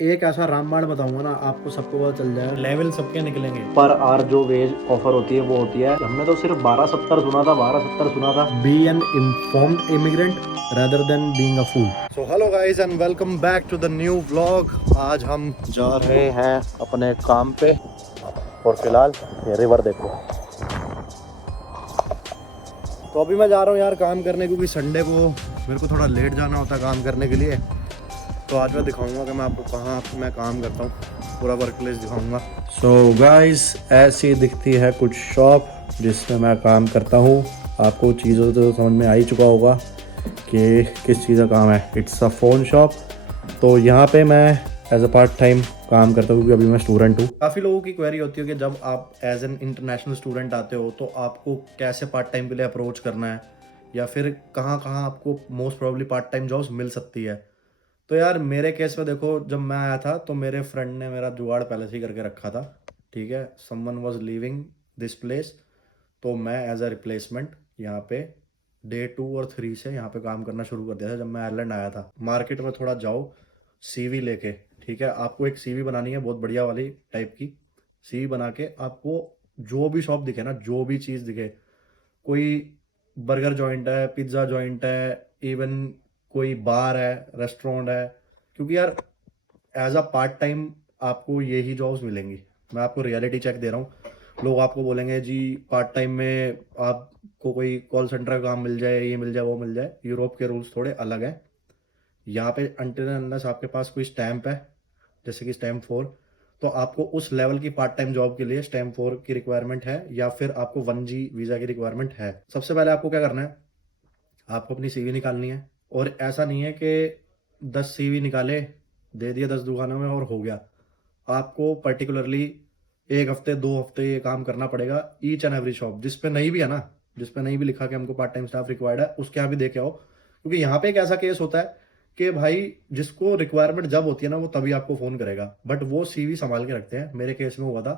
एक ऐसा रामबाण बताऊंगा ना, आपको सबको पता चल जाएगा, लेवल सबके निकलेंगे। पर आर जो वेज ऑफर होती है वो होती है, हमने तो सिर्फ 1270 सुना था, 1270 सुना था। Be an informed immigrant rather than being a fool. So hello guys and welcome back to the new vlog. आज हम जा रहे हैं अपने काम पे और फिलहाल ये रिवर देखो। तो अभी मैं जा रहा हूँ यार काम करने, क्योंकि संडे को मेरे को थोड़ा लेट जाना होता है काम करने के लिए। तो आज मैं दिखाऊंगा कि मैं आपको कहाँ मैं काम करता हूँ, पूरा वर्क प्लेस दिखाऊंगा। सो गाइस, ऐसी दिखती है कुछ शॉप जिसमें मैं काम करता हूँ। आपको चीज़ों तो समझ में आ ही चुका होगा कि किस चीज़ का काम है। It's a phone shop. तो यहाँ पे मैं एज अ पार्ट टाइम काम करता हूँ, क्योंकि अभी मैं स्टूडेंट हूँ। काफ़ी लोगों की क्वेरी होती है कि जब आप एज एन इंटरनेशनल स्टूडेंट आते हो तो आपको कैसे पार्ट टाइम के लिए अप्रोच करना है, या फिर कहाँ कहाँ आपको most probably part time jobs मिल सकती है। तो यार मेरे केस में देखो, जब मैं आया था तो मेरे फ्रेंड ने मेरा जुगाड़ पहले से ही करके रखा था। ठीक है, someone was leaving this place, तो मैं एज अ रिप्लेसमेंट यहाँ पे डे 2 और 3 से यहाँ पे काम करना शुरू कर दिया था। जब मैं आयरलैंड आया था, मार्केट में थोड़ा जाओ सीवी लेके। ठीक है, आपको एक सीवी बनानी है बहुत बढ़िया वाली टाइप की। सीवी बना के आपको जो भी शॉप दिखे ना, जो भी चीज़ दिखे, कोई बर्गर जॉइंट है, पिज्ज़ा जॉइंट है, इवन कोई बार है, रेस्टोरेंट है, क्योंकि यार एज अ पार्ट टाइम आपको यही जॉब्स मिलेंगी। मैं आपको रियलिटी चेक दे रहा हूँ। लोग आपको बोलेंगे जी पार्ट टाइम में आपको कोई कॉल सेंटर का काम मिल जाए, ये मिल जाए, वो मिल जाए। यूरोप के रूल्स थोड़े अलग हैं। यहाँ पे अनटिल अनलेस आपके पास कोई स्टैम्प है, जैसे कि स्टैम्प 4, तो आपको उस लेवल की पार्ट टाइम जॉब के लिए स्टैम्प 4 की रिक्वायरमेंट है, या फिर आपको 1G वीज़ा की रिक्वायरमेंट है। सबसे पहले आपको क्या करना है, आपको अपनी सीवी निकालनी है। और ऐसा नहीं है कि 10 सीवी निकाले, दे दिया 10 दुकानों में और हो गया। आपको पर्टिकुलरली 1 हफ्ते 2 हफ्ते ये काम करना पड़ेगा। ईच एंड एवरी शॉप जिस पे नहीं भी है ना, जिस पे नहीं भी लिखा कि हमको पार्ट टाइम स्टाफ रिक्वायर्ड है, उसके यहाँ भी देखे आओ। क्योंकि यहाँ पे एक ऐसा केस होता है कि भाई जिसको रिक्वायरमेंट जब होती है ना, वो तभी आपको फ़ोन करेगा, बट वो सीवी संभाल के रखते हैं। मेरे केस में हुआ था,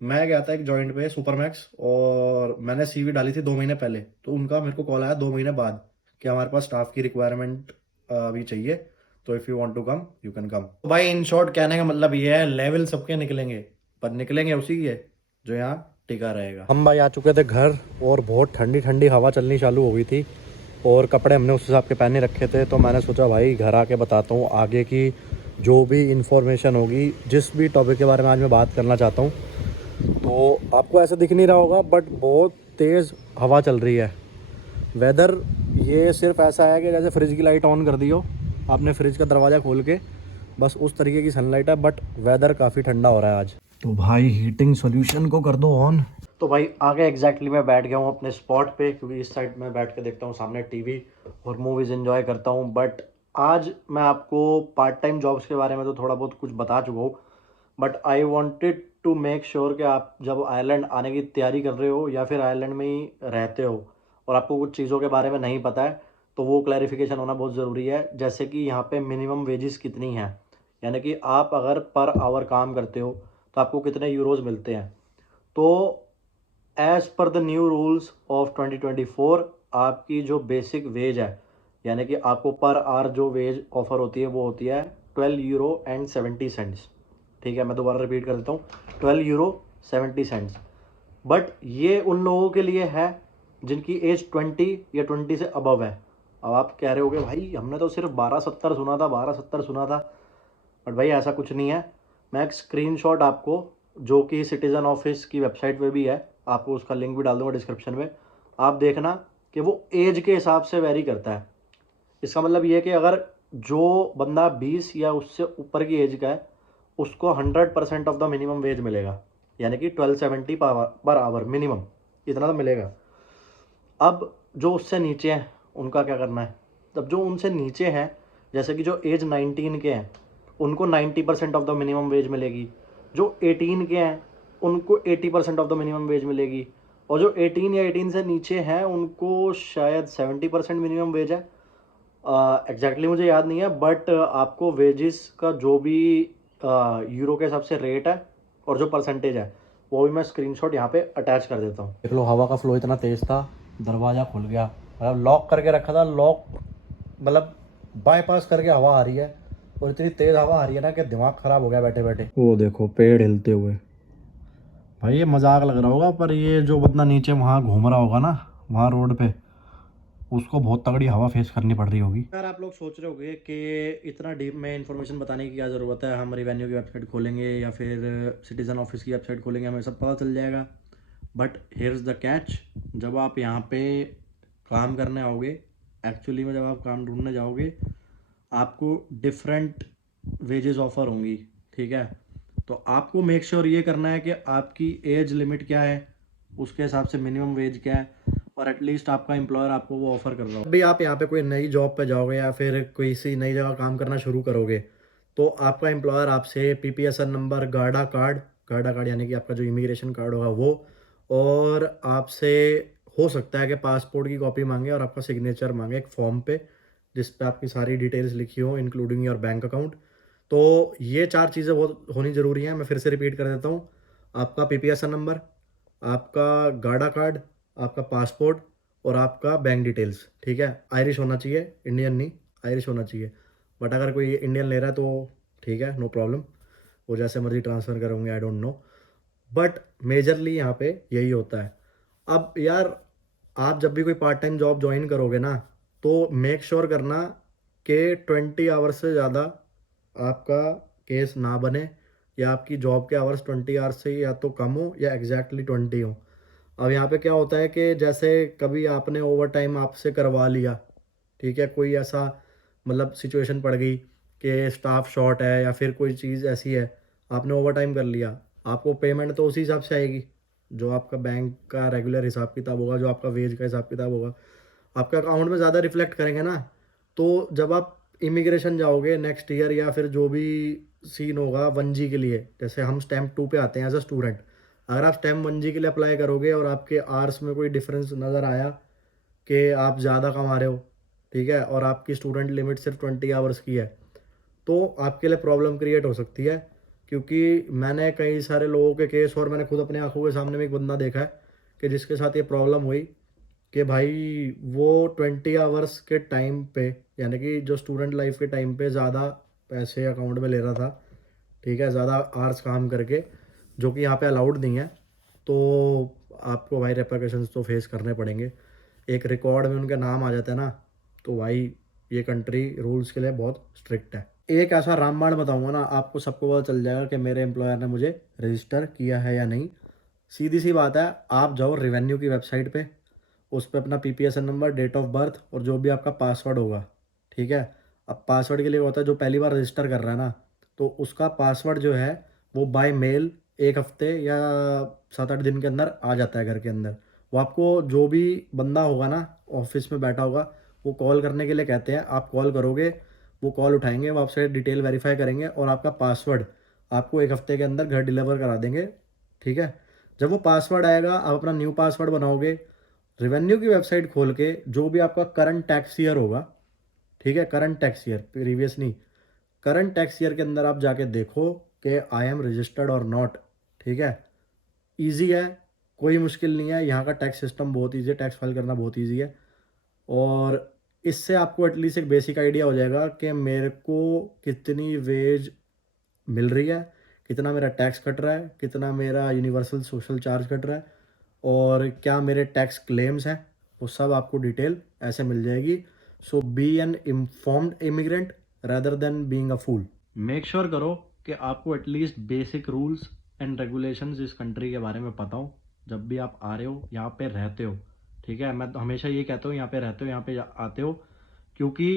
मैं गया था एक जॉइंट पे सुपरमैक्स, और मैंने सीवी डाली थी 2 महीने पहले, तो उनका मेरे को कॉल आया 2 महीने बाद कि हमारे पास स्टाफ की रिक्वायरमेंट अभी चाहिए, तो if you want to come you can come. तो भाई इन शॉर्ट कहने का मतलब ये है, लेवल सबके निकलेंगे, पर निकलेंगे उसी के जो यहाँ टिका रहेगा। हम भाई आ चुके थे घर, और बहुत ठंडी ठंडी हवा चलनी चालू हो गई थी, और कपड़े हमने उस हिसाब के पहने रखे थे। तो मैंने सोचा भाई घर आके बताता हूँ आगे की जो भी इंफॉर्मेशन होगी, जिस भी टॉपिक के बारे में आज मैं बात करना चाहता हूँ। तो आपको ऐसा दिख नहीं रहा होगा, बट बहुत तेज़ हवा चल रही है। वेदर ये सिर्फ ऐसा है कि जैसे फ्रिज की लाइट ऑन कर दी हो आपने, फ्रिज का दरवाज़ा खोल के, बस उस तरीके की सनलाइट है। बट वेदर काफ़ी ठंडा हो रहा है आज। तो भाई हीटिंग सॉल्यूशन को कर दो ऑन। तो भाई आगे एग्जैक्टली मैं बैठ गया हूँ अपने स्पॉट पे, क्योंकि इस साइड में बैठ के देखता हूँ सामने टीवी और मूवीज़ एंजॉय करता हूँ। बट आज मैं आपको पार्ट टाइम जॉब्स के बारे में तो थोड़ा बहुत कुछ बता चुका हूँ, but I wanted to make sure कि आप जब आयरलैंड आने की तैयारी कर रहे हो, या फिर आयरलैंड में ही रहते हो और आपको कुछ चीज़ों के बारे में नहीं पता है, तो वो क्लैरिफिकेशन होना बहुत ज़रूरी है। जैसे कि यहाँ पे मिनिमम वेजेस कितनी हैं, यानी कि आप अगर पर आवर काम करते हो तो आपको कितने यूरोज मिलते हैं। तो as per the new rules of 2024, आपकी जो बेसिक वेज है, यानी कि आपको पर आवर जो वेज ऑफर होती है वो होती है 12 यूरो एंड 70 सेंट्स। ठीक है, मैं दोबारा रिपीट कर देता हूँ, 12 यूरो 70 सेंट्स। बट ये उन लोगों के लिए है जिनकी एज 20 या 20 से अबव है। अब आप कह रहे होगे भाई हमने तो सिर्फ 1270 सुना था, 1270 सुना था। बट भाई ऐसा कुछ नहीं है। मैं एक स्क्रीनशॉट आपको, जो कि सिटीज़न ऑफिस की वेबसाइट पे भी है, आपको उसका लिंक भी डाल दूंगा डिस्क्रिप्शन में, आप देखना कि वो एज के हिसाब से वेरी करता है। इसका मतलब ये है कि अगर जो बंदा 20 या उससे ऊपर की एज का है, उसको 100% ऑफ द मिनिमम वेज मिलेगा, यानी कि 1270 पर आवर मिनिमम, इतना तो मिलेगा। अब जो उससे नीचे हैं उनका क्या करना है। तब जो उनसे नीचे हैं, जैसे कि जो एज 19 के हैं, उनको 90% ऑफ द मिनिमम वेज मिलेगी। जो 18 के हैं उनको 80% ऑफ द मिनिमम वेज मिलेगी। और जो 18 या 18 से नीचे हैं उनको शायद 70% मिनिमम वेज है। एग्जैक्टली मुझे याद नहीं है, बट आपको वेजेस का जो भी यूरो के हिसाब से रेट है और जो परसेंटेज है, वो भी मैं स्क्रीनशॉट यहाँ पे अटैच कर देता हूँ। देख लो हवा का फ्लो इतना तेज़ था, दरवाज़ा खुल गया, मतलब लॉक करके रखा था, लॉक मतलब बाईपास करके हवा आ रही है, और इतनी तेज़ हवा आ रही है ना कि दिमाग ख़राब हो गया बैठे बैठे। वो देखो पेड़ हिलते हुए, भाई ये मजाक लग रहा होगा, पर ये जो बंदा नीचे वहाँ घूम रहा होगा ना, वहाँ रोड पे, उसको बहुत तगड़ी हवा फेस करनी पड़ रही होगी। यार आप लोग सोच रहे होंगे कि इतना डीप में इन्फॉर्मेशन बताने की क्या ज़रूरत है, हम रेवेन्यू की वेबसाइट खोलेंगे या फिर सिटीज़न ऑफिस की वेबसाइट खोलेंगे हमें सब पता चल जाएगा। But here is the catch, जब आप यहाँ पे काम करने आओगे, एक्चुअली में जब आप काम ढूंढने जाओगे, आपको डिफरेंट वेजेस ऑफर होंगी, ठीक है। तो आपको मेक श्योर ये करना है कि आपकी एज लिमिट क्या है, उसके हिसाब से मिनिमम वेज क्या है, और एटलीस्ट आपका एम्प्लॉयर आपको वो ऑफर कर रहा हो। भाई आप यहाँ पे कोई नई जॉब पे जाओगे या फिर किसी नई जगह काम करना शुरू करोगे, तो आपका एम्प्लॉयर आपसे PPSN नंबर, गाड़ा कार्ड यानी कि आपका जो इमिग्रेशन कार्ड होगा वो, और आपसे हो सकता है कि पासपोर्ट की कॉपी मांगे और आपका सिग्नेचर मांगे एक फॉर्म पे जिस पे आपकी सारी डिटेल्स लिखी हो इंक्लूडिंग योर बैंक अकाउंट। तो ये 4 चीज़ें बहुत होनी ज़रूरी हैं। मैं फिर से रिपीट कर देता हूँ, आपका PPSN नंबर, आपका गाड़ा कार्ड, आपका पासपोर्ट और आपका बैंक डिटेल्स, ठीक है। आयरिश होना चाहिए, इंडियन नहीं, आयरिश होना चाहिए। बट अगर कोई इंडियन ले रहा है तो ठीक है, नो प्रॉब्लम, वो जैसे मर्जी ट्रांसफ़र करोगे, I don't know. But majorly यहाँ पे यही होता है। अब यार आप जब भी कोई पार्ट टाइम जॉब ज्वाइन करोगे ना, तो मेक श्योर करना कि 20 आवर्स से ज़्यादा आपका केस ना बने, या आपकी जॉब के आवर्स 20 आवर्स से या तो कम हो या एग्जैक्टली 20 हो। अब यहाँ पे क्या होता है कि जैसे कभी आपने ओवर टाइम आपसे करवा लिया, ठीक है, कोई ऐसा मतलब सिचुएशन पड़ गई कि स्टाफ शॉर्ट है या फिर कोई चीज़ ऐसी है, आपने ओवर टाइम कर लिया, आपको पेमेंट तो उसी हिसाब से आएगी जो आपका बैंक का रेगुलर हिसाब किताब होगा, जो आपका वेज का हिसाब किताब होगा, आपके अकाउंट में ज़्यादा रिफ्लेक्ट करेंगे ना। तो जब आप इमिग्रेशन जाओगे नेक्स्ट ईयर या फिर जो भी सीन होगा 1G के लिए, जैसे हम स्टैम्प 2 पे आते हैं एज अ स्टूडेंट, अगर आप स्टैम्प 1G के लिए अप्लाई करोगे और आपके आर्स में कोई डिफरेंस नज़र आया कि आप ज़्यादा कमा रहे हो, ठीक है, और आपकी स्टूडेंट लिमिट सिर्फ 20 आवर्स की है, तो आपके लिए प्रॉब्लम क्रिएट हो सकती है। क्योंकि मैंने कई सारे लोगों के केस और मैंने खुद अपने आंखों के सामने में एक बंदा देखा है कि जिसके साथ ये प्रॉब्लम हुई कि भाई वो 20 आवर्स के टाइम पे, यानी कि जो स्टूडेंट लाइफ के टाइम पे ज़्यादा पैसे अकाउंट में ले रहा था, ठीक है, ज़्यादा आवर्स काम करके, जो कि यहाँ पे अलाउड नहीं है। तो आपको भाई रेपरकशंस तो फेस करने पड़ेंगे। एक रिकॉर्ड में उनका नाम आ जाता है ना, तो भाई ये कंट्री रूल्स के लिए बहुत स्ट्रिक्ट है। एक ऐसा रामबाण बताऊंगा ना, आपको सबको पता चल जाएगा कि मेरे एम्प्लॉयर ने मुझे रजिस्टर किया है या नहीं। सीधी सी बात है, आप जाओ रेवेन्यू की वेबसाइट पे, उस पर अपना PPSN number, date of birth और जो भी आपका पासवर्ड होगा, ठीक है। अब पासवर्ड के लिए होता है जो पहली बार रजिस्टर कर रहा है ना, तो उसका पासवर्ड जो है वो बाय मेल 1 हफ्ते या 7-8 दिन के अंदर आ जाता है घर के अंदर। वो आपको जो भी बंदा होगा ना ऑफिस में बैठा होगा, वो कॉल करने के लिए कहते हैं, आप कॉल करोगे, वो कॉल उठाएंगे, वो आपसे डिटेल वेरीफाई करेंगे और आपका पासवर्ड आपको 1 हफ्ते के अंदर घर डिलीवर करा देंगे, ठीक है। जब वो पासवर्ड आएगा, आप अपना न्यू पासवर्ड बनाओगे, रेवेन्यू की वेबसाइट खोल के जो भी आपका करंट टैक्स ईयर होगा, ठीक है, करंट टैक्स ईयर, प्रीवियस नहीं, करंट टैक्स ईयर के अंदर आप जाके देखो कि आई एम रजिस्टर्ड और नॉट, ठीक है। ईजी है, कोई मुश्किल नहीं है, यहाँ का टैक्स सिस्टम बहुत ईजी है, टैक्स फाइल करना बहुत ईजी है। और इससे आपको एटलीस्ट एक बेसिक आइडिया हो जाएगा कि मेरे को कितनी वेज मिल रही है, कितना मेरा टैक्स कट रहा है, कितना मेरा यूनिवर्सल सोशल चार्ज कट रहा है, और क्या मेरे टैक्स क्लेम्स हैं, वो सब आपको डिटेल ऐसे मिल जाएगी। So be an informed immigrant rather than being a fool. Make sure करो कि आपको at least basic rules and regulations इस कंट्री के बारे में पता हो जब भी आप आ रहे हो, यहाँ पे रहते हो, ठीक है। मैं तो हमेशा ये कहता हूँ, यहाँ पे रहते हो, यहाँ पे आते हो, क्योंकि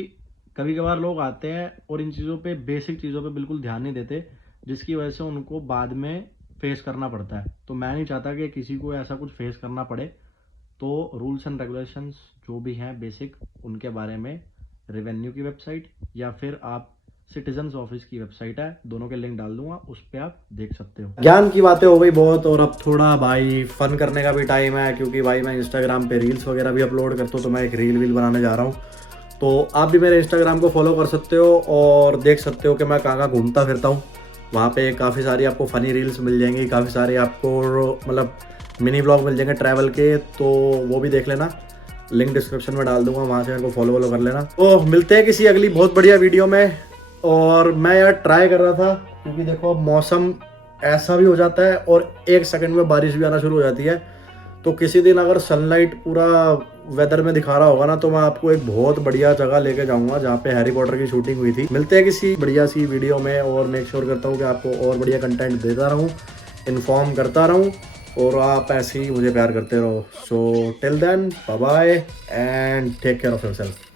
कभी कभार लोग आते हैं और इन चीज़ों पे, बेसिक चीज़ों पे बिल्कुल ध्यान नहीं देते, जिसकी वजह से उनको बाद में फेस करना पड़ता है। तो मैं नहीं चाहता कि किसी को ऐसा कुछ फेस करना पड़े। तो रूल्स एंड रेगुलेशंस जो भी हैं बेसिक, उनके बारे में रेवेन्यू की वेबसाइट या फिर आप सिटीजन्स ऑफिस की वेबसाइट है, दोनों के लिंक डाल दूंगा, उस पर आप देख सकते हो। ज्ञान की बातें हो गई बहुत, और अब थोड़ा भाई फन करने का भी टाइम है, क्योंकि भाई मैं इंस्टाग्राम पे रील्स वगैरह भी अपलोड करता हूँ, तो मैं एक रील बनाने जा रहा हूँ। तो आप भी मेरे इंस्टाग्राम को फॉलो कर सकते हो और देख सकते हो कि मैं कहाँ कहाँ घूमता फिरता हूँ। वहाँ पे काफ़ी सारी आपको फ़नी रील्स मिल जाएंगी, काफ़ी सारे आपको मतलब मिनी व्लॉग मिल जाएंगे ट्रैवल के, तो वो भी देख लेना, लिंक डिस्क्रिप्शन में डाल दूंगा, वहाँ से मेरे को फॉलो कर लेना। तो मिलते हैं किसी अगली बहुत बढ़िया वीडियो में, और मैं यार ट्राई कर रहा था, क्योंकि देखो अब मौसम ऐसा भी हो जाता है और 1 सेकंड में बारिश भी आना शुरू हो जाती है। तो किसी दिन अगर सनलाइट पूरा वेदर में दिखा रहा होगा ना, तो मैं आपको एक बहुत बढ़िया जगह लेके जाऊंगा जहाँ पे हैरी पॉटर की शूटिंग हुई थी। मिलते हैं किसी बढ़िया सी वीडियो में, और मेक श्योर करता हूँ कि आपको और बढ़िया कंटेंट देता रहूँ, इन्फॉर्म करता रहूँ, और आप ऐसे ही मुझे प्यार करते रहो। So till then, bye bye and take care of yourself.